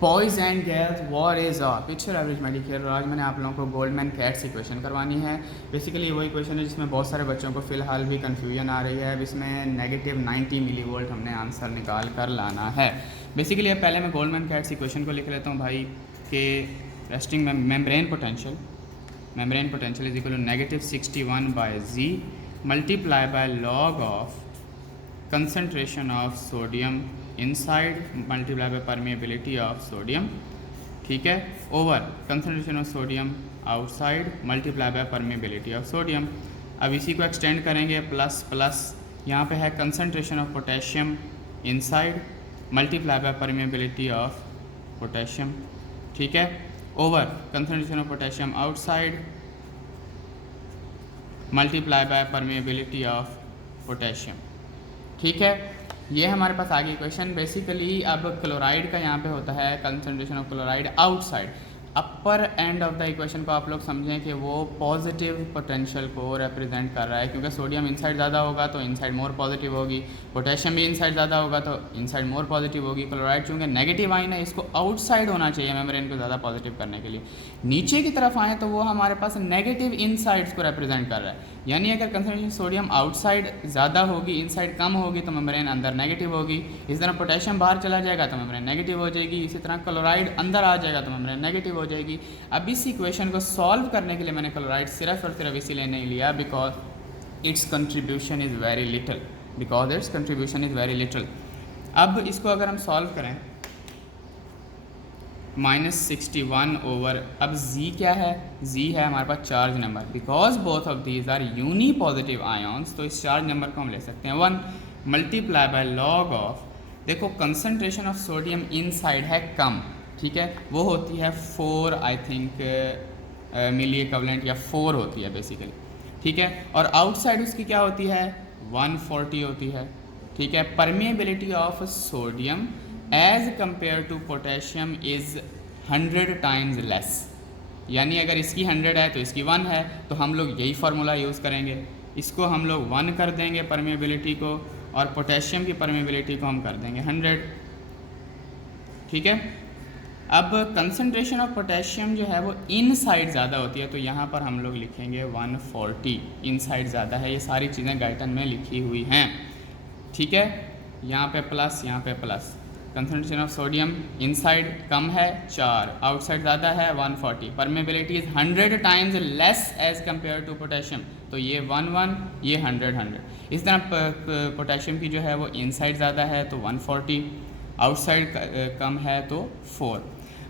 Boys and girls war is a picture average Medicare. और आज मैंने आप लोगों को गोल्डमैन कैट्स इक्वेशन करवानी है। बेसिकली वही क्वेश्चन है जिसमें बहुत सारे बच्चों को फ़िलहाल भी कन्फ्यूजन आ रही है। अब इसमें नेगेटिव 90 मिलीवोल्ट हमने आंसर निकाल कर लाना है। बेसिकली अब पहले मैं गोल्डमैन कैट्स इक्वेशन को लिख लेता हूँ भाई कि resting membrane potential is equal to negative 61 by G multiply by log of concentration of sodium inside multiplied by permeability of sodium, ठीक है, over concentration of sodium outside multiplied by permeability of sodium। अब इसी को extend करेंगे plus plus, यहाँ पे है concentration of potassium inside multiplied by permeability of potassium, ठीक है, over concentration of potassium outside multiplied by permeability of potassium। ठीक है, ये हमारे पास आ गई क्वेश्चन। बेसिकली अब क्लोराइड का यहाँ पे होता है concentration of chloride outside. Upper end of the equation को आप लोग समझें कि वो पॉजिटिव पोटेंशियल को रिप्रेजेंट कर रहा है, क्योंकि सोडियम इनसाइड ज़्यादा होगा तो इनसाइड मोर पॉजिटिव होगी, पोटेशियम भी इनसाइड ज़्यादा होगा तो इनसाइड मोर पॉजिटिव होगी। क्लोराइड चूँकि नेगेटिव आइन है, इसको आउटसाइड होना चाहिए मेम्ब्रेन को ज़्यादा पॉजिटिव करने के लिए। नीचे की तरफ आएँ तो वो हमारे पास नेगेटिव इनसाइड्स को रिप्रेजेंट कर रहा है, यानी अगर कंसंट्रेशन सोडियम आउटसाइड ज़्यादा होगी, इनसाइड कम होगी तो मेम्ब्रेन अंदर नेगेटिव होगी। इस तरह पोटेशियम बाहर चला जाएगा तो मेम्ब्रेन नेगेटिव हो जाएगी। इसी तरह क्लोराइड अंदर आ जाएगा तो मेम्ब्रेन नेगेटिव हो जाएगी। अब इस इक्वेशन को सॉल्व करने के लिए मैंने क्लोराइड सिर्फ और सिर्फ इसीलिए नहीं लिया because it's contribution is very little. अब इसको अगर हम सॉल्व करें -61 ओवर, अब z क्या है, z है हमारे पास charge number, because both of these are uni positive ions, तो इस चार्ज नंबर को हम ले सकते हैं 1 मल्टीप्लाई बाय लॉग ऑफ, देखो कंसंट्रेशन ऑफ सोडियम इनसाइड है कम, ठीक है, वो होती है 4 आई थिंक मिली इक्विवेलेंट या 4 होती है बेसिकली, ठीक है, और आउटसाइड उसकी क्या होती है 140 होती है, ठीक है। Permeability of sodium as compare to potassium is 100 times less, यानी अगर इसकी 100 है तो इसकी 1 है, तो हम लोग यही फार्मूला यूज़ करेंगे, इसको हम लोग 1 कर देंगे परमिएबिलिटी को, और पोटेशियम की परमिएबिलिटी को हम कर देंगे 100, ठीक है। अब कंसंट्रेशन ऑफ पोटेशियम जो है वो इनसाइड ज़्यादा होती है, तो यहाँ पर हम लोग लिखेंगे 140, इनसाइड ज़्यादा है, ये सारी चीज़ें गाइटन में लिखी हुई हैं, ठीक है, यहाँ पे प्लस यहाँ पे plus. Concentration of sodium inside कम है 4, आउटसाइड ज़्यादा है 140, permeability is 100 times less as compare to potassium, तो ये 1 ये 100। इस तरह पोटेशियम की जो है वो इनसाइड ज़्यादा है तो 140, आउटसाइड कम है तो 4।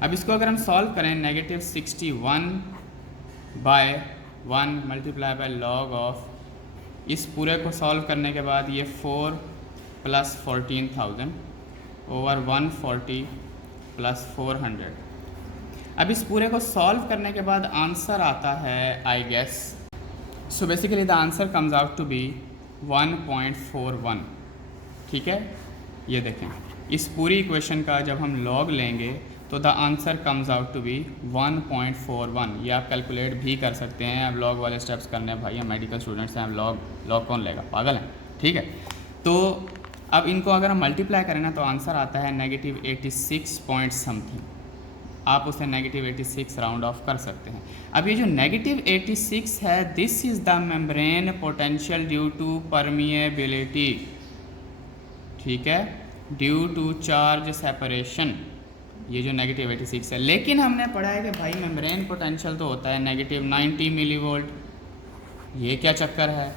अब इसको अगर हम सॉल्व करें -61 by 1 multiply by log of, इस पूरे को सॉल्व करने के बाद ये 4 + 14,000 ओवर 140 + 400। अब इस पूरे को सॉल्व करने के बाद आंसर आता है I guess, so basically the answer comes out to be 1.41, ठीक है। ये देखें, इस पूरी इक्वेशन का जब हम लॉग लेंगे तो the answer comes out to be 1.41। ये आप कैलकुलेट भी कर सकते हैं, अब लॉग वाले स्टेप्स करने हैं भाई, हम मेडिकल स्टूडेंट्स हैं, अब लॉग कौन लेगा, पागल हैं, ठीक है। तो अब इनको अगर हम मल्टीप्लाई करें ना तो आंसर आता है -86 पॉइंट समथिंग, आप उसे -86 राउंड ऑफ कर सकते हैं। अब ये जो -86 है, this is the membrane potential due to permeability, ठीक है, ड्यू टू चार्ज सेपरेशन, ये जो -86 है। लेकिन हमने पढ़ा है कि भाई मेम्ब्रेन पोटेंशियल तो होता है -90 मिलीवोल्ट, ये क्या चक्कर है,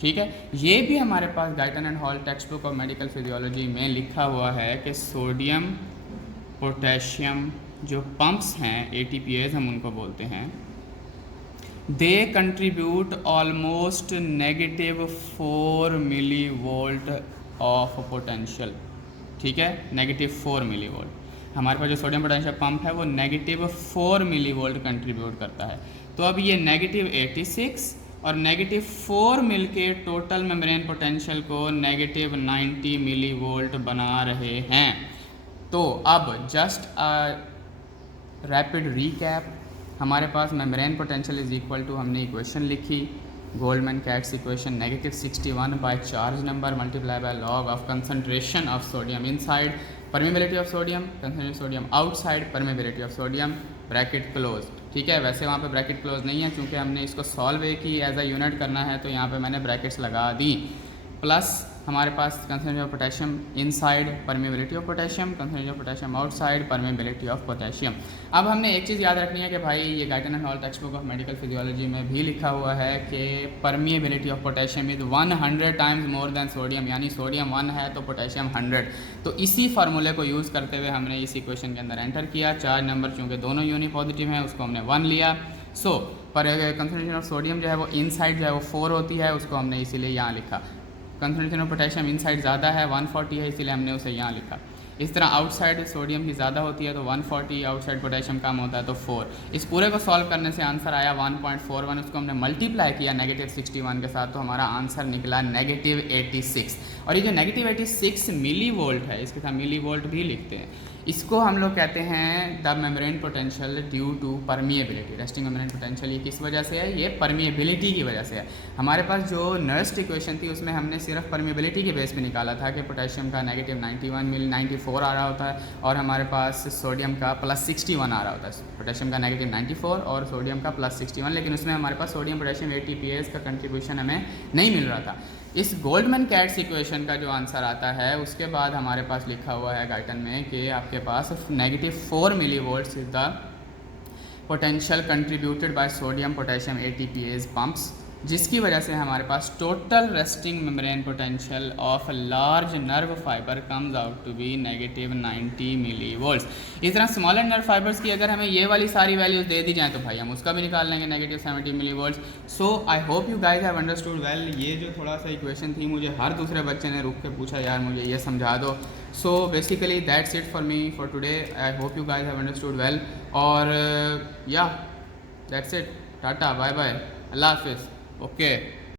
ठीक है। ये भी हमारे पास Guyton and Hall text book of medical physiology में लिखा हुआ है कि सोडियम पोटेशियम जो पंप्स हैं, ATPAs हम उनको बोलते हैं, they contribute almost -4 millivolt of potential, ठीक है, -4 मिलीवोल्ट। हमारे पास जो सोडियम पोटेशियम पंप है वो -4 मिलीवोल्ट कंट्रीब्यूट करता है। तो अब ये -86 और -4 मिलके टोटल मेम्ब्रेन पोटेंशियल को -90 मिलीवोल्ट बना रहे हैं। तो अब जस्ट रैपिड रीकैप, हमारे पास membrane potential is equal to, हमने इक्वेशन लिखी Goldman Katz equation, -61 by charge number multiply by log of concentration of sodium inside permeability of sodium, concentration sodium outside, permeability of sodium bracket close. ठीक है, वैसे वहाँ पे bracket close नहीं है क्योंकि हमने इसको सॉल्व एक ही एज अ यूनिट करना है, तो यहाँ पे मैंने ब्रैकेट्स लगा दी। प्लस हमारे पास concentration of potassium inside, permeability of potassium, concentration of potassium outside, permeability of potassium. अब हमने एक चीज़ याद रखनी है कि भाई ये Guyton and Hall text book of medical physiology में भी लिखा हुआ है कि permeability of potassium is 100 times more than sodium, यानी सोडियम 1 है तो पोटेशियम 100। तो इसी फार्मूले को यूज़ करते हुए हमने इस इक्वेशन के अंदर एंटर किया। चार्ज नंबर चूँकि दोनों यूनी पॉजिटिव हैं उसको हमने 1 लिया। सो पर कंसंट्रेशन ऑफ सोडियम जो है वो इनसाइड जो है वो 4 होती है, उसको हमने इसीलिए यहाँ लिखा। कंसंट्रेशन ऑफ पोटेशियम इनसाइड ज़्यादा है 140 है, इसीलिए हमने उसे यहाँ लिखा। इस तरह आउटसाइड सोडियम की ज़्यादा होती है तो 140, आउटसाइड पोटेशियम कम होता है तो 4। इस पूरे को सॉल्व करने से आंसर आया 1.41, उसको हमने मल्टीप्लाई किया -61 के साथ, तो हमारा आंसर निकला -86। और ये जो -86 मिली वोल्ट है, इसके साथ मिली वोल्ट भी लिखते हैं। इसको हम लोग कहते हैं the membrane potential due to permeability. Resting membrane potential ये किस वजह से है? ये परमिएबिलिटी की वजह से है। हमारे पास जो नर्स्ट इक्वेशन थी उसमें हमने सिर्फ परमिएबिलिटी के बेस पे निकाला था कि पोटेशियम का -91 मिली 94 आ रहा होता है और हमारे पास सोडियम का +61 आ रहा होता है। पोटेशियम का -94 और सोडियम का +61, लेकिन उसमें हमारे पास सोडियम पोटेशियम ATPase का कंट्रीब्यूशन हमें नहीं मिल रहा था। इस गोल्डमैन कैट्स इक्वेशन का जो आंसर आता है उसके बाद हमारे पास लिखा हुआ है गाइटन में कि आपके पास -4 millivolts is the potential contributed by sodium potassium ATPase pumps, जिसकी वजह से हमारे पास total resting membrane potential of large nerve fibre comes out to be -90 millivolts. इस तरह स्मॉलर नर्व फाइबर्स की अगर हमें ये वाली सारी वैल्यूज दे दी जाएँ तो भाई हम उसका भी निकाल लेंगे -70 millivolts. So I hope you guys have understood well. ये जो थोड़ा सा इक्वेशन थी मुझे हर दूसरे बच्चे ने रुक के पूछा यार मुझे ये समझा दो। So basically that's it for me for today. I hope you guys have understood well और या that's it. Tata bye bye, अल्लाह हाफिज़। ओके।